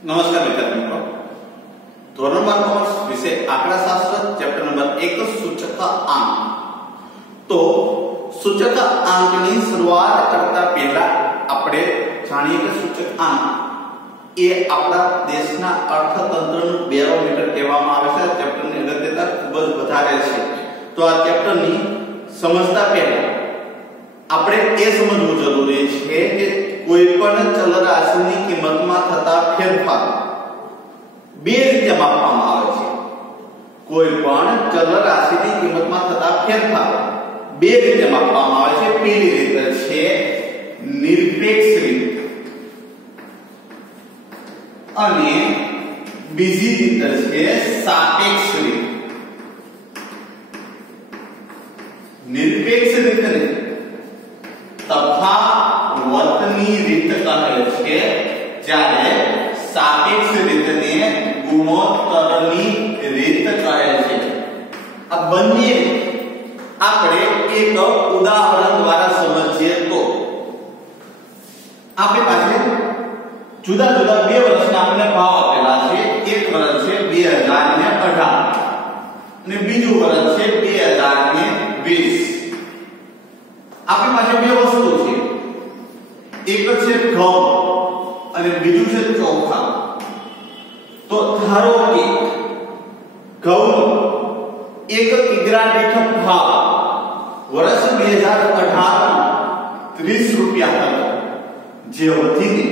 नमस्कार विद्यार्थी मित्रों, धोरण 12 कॉमर्स विषय आंकड़ाशास्त्र चैप्टर नंबर 1 सूचक आंक। तो सूचक आंक ની શરૂઆત કરતા પહેલા આપણે જાણીએ કે સૂચક આંક એ આપણા દેશના અર્થતંત્રનું બેરોમીટર કહેવામાં આવે છે। ચેપ્ટરની અગત્યતા ખૂબ જ વધારે છે। તો આ ચેપ્ટરની સમજતા પહેલા આપણે એ સમજવું જરૂરી છે કે કોઈપણ ચલ રાશિની કિંમતમાં થતા ફેરફાર બે રીતે માપવામાં આવે છે। કોઈપણ ચલ રાશિની કિંમતમાં થતા ફેરફાર બે રીતે માપવામાં આવે છે। પહેલી રીત છે નિરપેક્ષ રીત અને બીજી રીત છે સાપેક્ષ રીત। નિરપેક્ષ રીતને તફાવતની રીત કહે છે, જ્યારે સાપેક્ષ રીતને ગુણોત્તરની રીત કહે છે। આ બંને આપણે એક ઉદાહરણ દ્વારા સમજીએ તો આપણી પાસે જુદા જુદા બે વર્ષના આપણે ભાવ આપેલા છે। એક વર્ષ છે 2018 અને બીજું વર્ષ છે 2020। આપણી પાસે બે વસ્તુ છે, એક છે ઘઉં અને બીજું છે ચોખા। તો ધારો કે ઘઉં 1 કિગ્રા દીઠ ભાવ વર્ષ 2018 30 રૂપિયા હતો, જે વધીને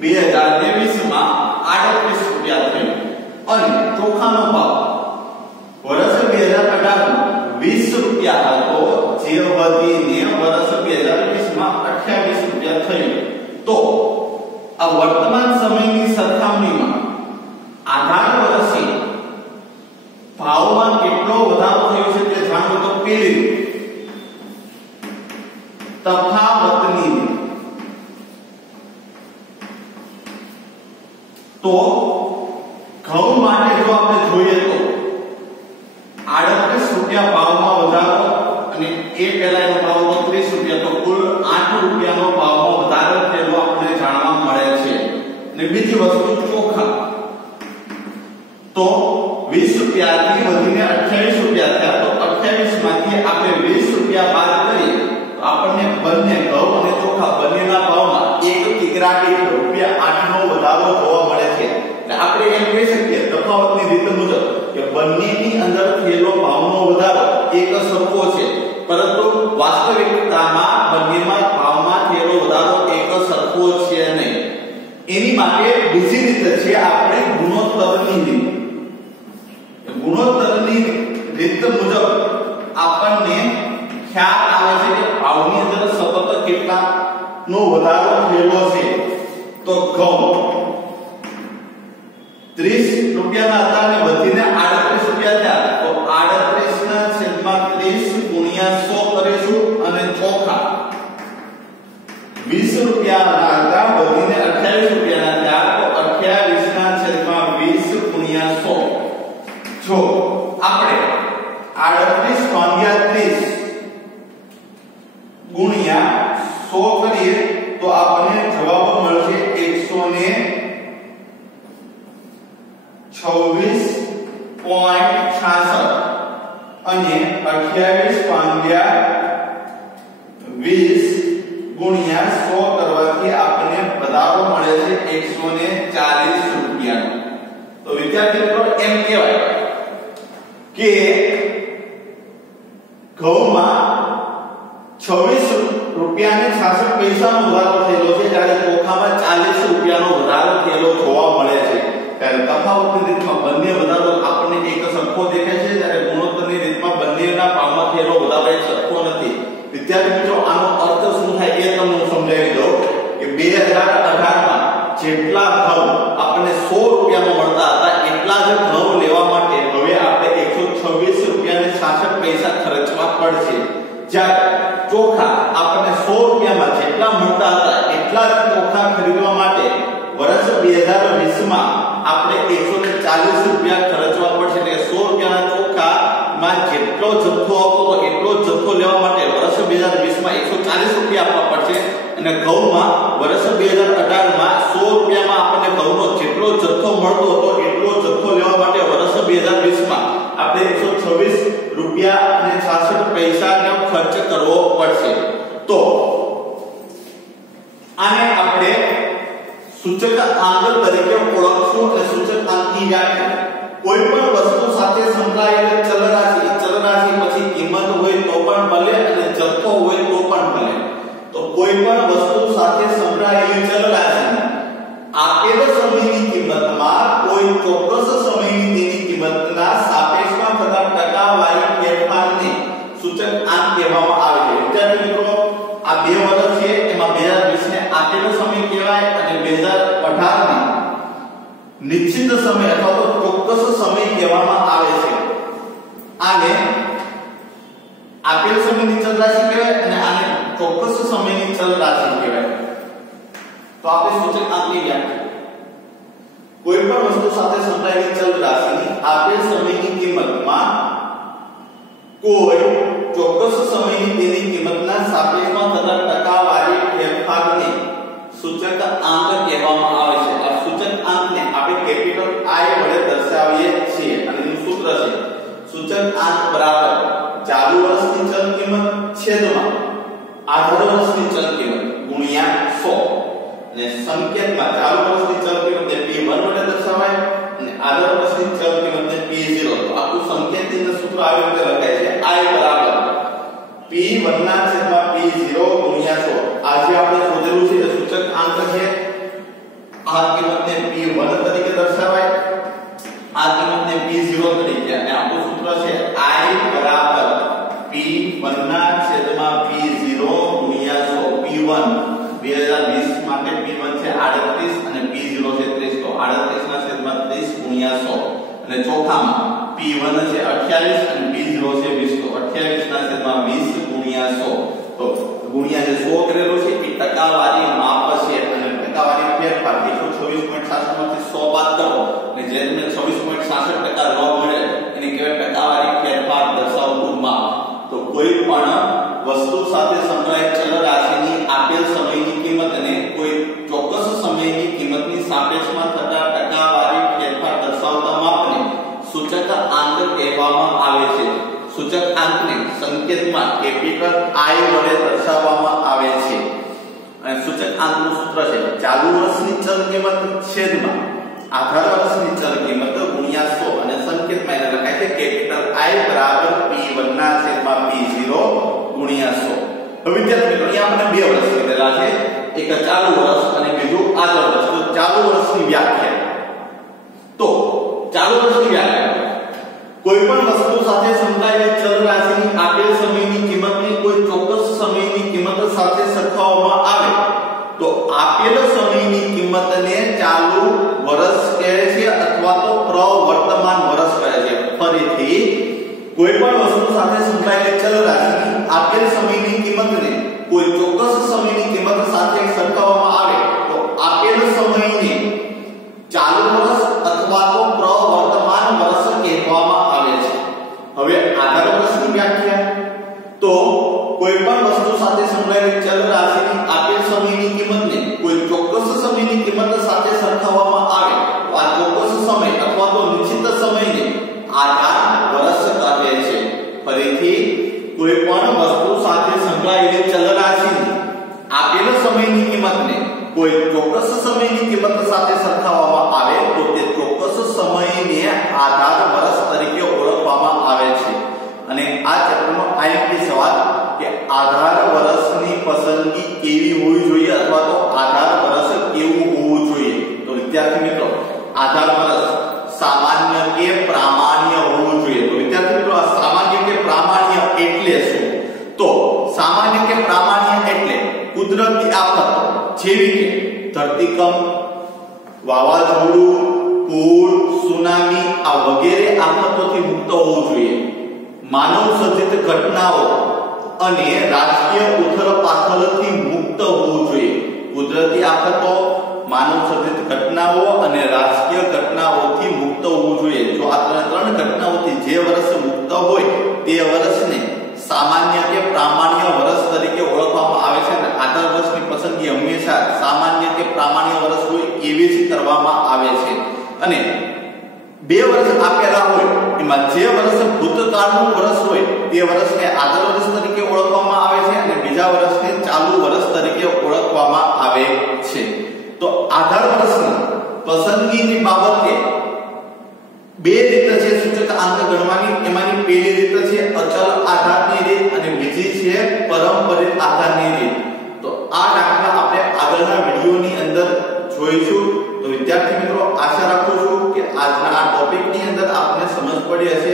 2020 માં 38 રૂપિયા થયો। અને ચોખાનો ભાવ વર્ષ 2018 20 રૂપિયા હતો, જે વધીને વર્ષ 2020 માં 28 રૂપિયા થયો। તો આ વર્તમાન સમયની સરખામણીમાં આધાર વર્ષે ભાવમાં કેટલો વધારો થયો છે તે જાણો તો પહેલી તફાવતની રીત। તો ઘઉં માટે જો આપણે જોઈએ તો 38 રૂપિયા ભાવમાં વધારો અને એ પહેલાનો ભાવ હતો 30 રૂપિયા, તો કુલ 8 રૂપિયાનો ભાવમાં વધારો થયેલો આપણને જાણવા મળે છે। અને બીજી વસ્તુ ચોખા, તો 20 રૂપિયાથી વધીને 28 રૂપિયા થયા। તો 28 માંથી આપણે 20 રૂપિયા બાદ કરીએ તો આપણને બંને ઘઉં અને ચોખા બંનેના ભાવમાં 1 કિગ્રા દીઠ રૂપિયા 8 નો વધારો જોવા મળે છે। એટલે આપણે એમ કહી શકીએ તફાવતની રીત મુજબ કે બંનેની અંદર થયેલો ભાવનો વધારો એક સરખો છે, પરંતુ વાસ્તવિકતામાં બંનેમાં ભાવમાં થયેલો વધારો એક સરખો છે નહીં। એની માટે બીજી રીત છે આપણે ગુણોત્તરની રીત। ગુણોત્તરની રીત મુજબ આપણને ખ્યાલ આવે છે કે ભાવની અંદર સતત કેટલાનો વધારો થયેલો છે। તો ઘઉં 30 રૂપિયાના હતા અને વધીને 38 રૂપિયા થયા, તો 38 ના છેદમાં 30 ગુણ્યા 100 કરીશું। અને ચોખા 20 રૂપિયાના હતા વધીને 28 રૂપિયાના થયા, તો 28 ના છેદમાં 20 ગુણ્યા 100। જો આપણે 38 ભાગ્યા 30 ગુણ્યા 100 કરીએ તો આપણને જવાબ મળશે 126.66 અને 28 ભાગ્યા 20 ગુણ્યા 100 કરવાથી આપણને વધારો મળે છે 140 રૂપિયા। તો વિદ્યાર્થી મિત્રો એમ કહેવાય કે ઘઉંમાં 26 રૂપિયા અને 66 પૈસાનો વધારો થયેલો છે, જ્યારે ચોખામાં 40 રૂપિયાનો વધારો થયેલો જોવા મળે છે। ત્યારે તફાવતની રીતમાં બંને વધારો આપણને એક સરખો દેખાય છે, જ્યારે ગુણોત્તરની રીતમાં બંનેના ભાવમાં થયેલો વધારો એક સરખો નથી। વિદ્યાર્થી મિત્રો આનો અર્થ શું થાય એ તમને હું સમજાવી દઉં કે 2018 માં જેટલા ઘઉં આપણને 100 રૂપિયામાં મળતા હતા એટલા જ ઘઉં લેવા માટે હવે આપણે 126 રૂપિયા અને 66 પૈસા ખર્ચવા પડશે। જ્યારે ચોખા આપણને 100 રૂપિયામાં જેટલા મળતા હતા એટલા જ ચોખા ખરીદવા માટે વર્ષ 2020 માં આપણે 140 રૂપિયા ખર્ચવા પડશે। એટલે 100 રૂપિયાના ચોખામાં જેટલો જથ્થો આવતો હતો એટલો જથ્થો લેવા માટે વર્ષ 2020 માં 140 રૂપિયા આપવા પડશે અને ઘઉંમાં વર્ષ 2018 માં 100 રૂપિયામાં આપણને ઘઉંનો જેટલો જથ્થો મળતો હતો એટલો જથ્થો લેવા માટે વર્ષ 2020 માં આપણે 126 રૂપિયા અને 66 પૈસાનો ખર્ચ કરવો પડશે. તો આને આપણે સૂચક આંક તરીકે ઓળખશું અને સૂચક આંકની વ્યાખ્યા કોઈ પણ વસ્તુ સાથે સંકળાયેલ ચલ રાશિ પછી કિંમત હોય તો પણ ભલે અને જથ્થો હોય તો પણ ભલે. તો કોઈ પણ વસ્તુ સાથે સંકળાયેલી ચલ રાશિ આપેલ સમયની કિંમતમાં કોઈ ચોક્કસ સમયની તેની કિંમતના સાપેક્ષમાં થતા ટકાવારી ફેરફારને સૂચક આંક કહેવામાં આવે છે. વિદ્યાર્થી મિત્રો, આ બે વર્ષ છે એમાં 2020 ને આપેલો સમય કહેવાય અને 2018 ને નિશ્ચિત સમય અથવા તો ચોક્કસ સમય કહેવામાં આવે છે. આને આપેલ સમયની ચલ રાશિ કહેવાય અને આને ચોક્કસ સમયની ચલ રાશિ કહેવાય. તો આપણે સૂચક આંકની વ્યાખ્યા કોઈ પણ વસ્તુ સાથે સંકળાયેલી ચલ રાશિની આપેલ સમયની કિંમતમાં કોઈ ચોક્કસ સમયની તેની કિંમતના સાપેક્ષમાં થતા ટકાવારી ફેરફારને સૂચક આંક કહેવામાં આવે છે. આ સૂચક આંકને આપણે કેપિટલ I વડે દર્શાવીએ છીએ અને એનું સૂત્ર છે સૂચક આંક બરાબર ચાલુ વર્ષની ચલ કિંમત છેદમાં આધાર વર્ષની ચલ કિંમત ગુણ્યા 100 અને સંકેતમાં ચાલુ વર્ષની ચલ કિંમતને P1 વડે દર્શાવાય અને આધાર વર્ષની ચલ કિંમતને P0. તો આખું સંકેતનું સૂત્ર આવી રીતે લખાય છે I બરાબર P1 ના છેદમાં P0 ગુણ્યા 100. આ જે આપણે શોધેલું છે એ સૂચક આંક છે. આ કિંમતને P1 તરીકે દર્શાવાય, આ કિંમતને P0 તરીકે, અને આપણું સૂત્ર છે I બરાબર P1 ના છેદમાં P0 ગુણ્યા 100. P1 2020 માટે P1 છે 38 અને P0 છે 30. તો 38 ના છેદમાં 30 ગુણ્યા 100 અને ચોખામાં P1 છે 28 અને P0 છે 20. તો 28 ના છેદમાં 20 ગુણ્યા 100. તો ગુણ્યા જે 100 કરેલો છે એ ટકાવારી માપ છે અને ટકાવારી ફેરફાર 126.66 માંથી 100 બાદ કરો અને જે તમને 26.66% જવાબ મળે એને કહેવાય ટકાવારી ફેરફાર દર્શાવતું માપ. તો કોઈ પણ વસ્તુ સાથે સંકળાયેલ ચલ રાશિની આપેલ સમયની કિંમત અને કોઈ ચોક્કસ સમયની કિંમતની સાપેક્ષમાં થતા ટકાવારી ફેરફાર દર્શાવતા માપને સૂચક આંક કહેવામાં આવે છે. સૂચક આંકને સંકેતમાં કેપિટલ I વડે દર્શાવવામાં આવે છે અને સૂચક આંકનું સૂત્ર છે ચાલુ વર્ષની ચલ કિંમત છેદમાં આધાર વર્ષની ચલ કિંમત ગુણ્યા 100 અને સંકેતમાં એને લખાય છે કેપિટલ I બરાબર P1 ના છેદમાં P0 ગુણ્યા 100. હવે વિદ્યાર્થી મિત્રો, અહીંયા આપણે બે વર્ષ લીધેલા છે, એક ચાલુ વર્ષ અને બીજું આધાર વર્ષ. તો ચાલુ વર્ષની વ્યાખ્યા, તો ચાલુ વર્ષની વ્યાખ્યા કોઈ પણ વસ્તુ સાથે સંકળાયેલી ચલ રાશિની આપેલ સમયની કિંમતને કોઈ ચોક્કસ સમયની કિંમત સાથે સરખાવવામાં આવે તો આપેલ સમયની કિંમતને ચાલુ વર્ષ કહે છે અથવા તો પ્રવર્તમાન વર્ષ કહે છે. ફરીથી કોઈ પણ વસ્તુ સાથે સંકળાયેલી ચલ રાશિની આપેલ સમયની કિંમતને કોઈ ચોક્કસ સમયની કિંમત સાથે સરખાવવામાં આવે તો આપેલ સમયને ચાલુ વર્ષ અથવા તો પ્રવર્તમાન વર્ષ કહેવામાં આવે છે. હવે આધાર વર્ષની વ્યાખ્યા, તો કોઈ પણ વસ્તુ સાથે સંકળાયેલી ચલ રાશિની આપેલ સમયની કિંમતને કોઈ ચોક્કસ સમયની કિંમત સાથે સરખાવવામાં આવે તો આ ચોક્કસ સમય અથવા તો નિશ્ચિત સમયને આધાર વર્ષ કહે છે. ફરીથી કોઈ પણ વસ્તુ સાથે સંકળાયેલી ચલ રાશિની આપેલ સમયની કિંમતને કોઈ ચોક્કસ સમયની કિંમત સાથે સરખાવવામાં આવે તો તે ચોક્કસ સમયને આધાર વર્ષ તરીકે ઓળખવામાં આવે છે. અને આ ચેપ્ટરનો આઈએમપી સવાલ કે આધાર વર્ષની પસંદગી કેવી હોવી જોઈએ અથવા તો આધાર વર્ષ કેવું હોવું જોઈએ. તો વિદ્યાર્થી મિત્રો, આધાર વર્ષ સામાન્ય કે પ્રામાણ્ય હોવું જોઈએ. તો વિદ્યાર્થી મિત્રો, આ સામાન્ય કે પ્રામાણ્ય એટલે શું? તો સામાન્ય કે પ્રામાણ્ય એટલે કુદરતી આફતો જેવી કે ધરતીકંપ, વાવાઝોડું, પૂર, સુનામી આ વગેરે આફતોથી મુક્ત હોવું જોઈએ. માનવ સર્જિત ઘટનાઓ અને રાજકીય ઉથલપાથલથી મુક્ત હોવું જોઈએ. કુદરતી આફતો, માનવ સર્જિત ઘટનાઓ અને રાજકીય ઘટનાઓથી મુક્ત હોવું જોઈએ. જો આ ત્રણ ઘટનાઓથી જે વર્ષ મુક્ત હોય તે વર્ષને સામાન્ય કે પ્રામાણ્ય વર્ષ ઓળખવામાં આવે છે અને 2 વર્ષ આપેલા હોય એમાં જે વર્ષ ભૂતકાળનું વર્ષ હોય તે વર્ષને આધાર વર્ષ તરીકે ઓળખવામાં આવે છે અને બીજા વર્ષને ચાલુ વર્ષ તરીકે ઓળખવામાં આવે છે। તો આધાર વર્ષની પસંદગીની બાબતે 2 રીત છે સૂચક આંક ગણવાની। એમાંની પહેલી રીત છે અચલ આધારની રીત અને બીજી છે પરંપરિત આધારની રીત। તો આ દાખલા આપણે આગળના વિડિયોની અંદર જોઈશું। તો વિદ્યાર્થી મિત્રો આશા રાખું છું કે આજના આ ટોપિકની અંદર આપને સમજ પડી હશે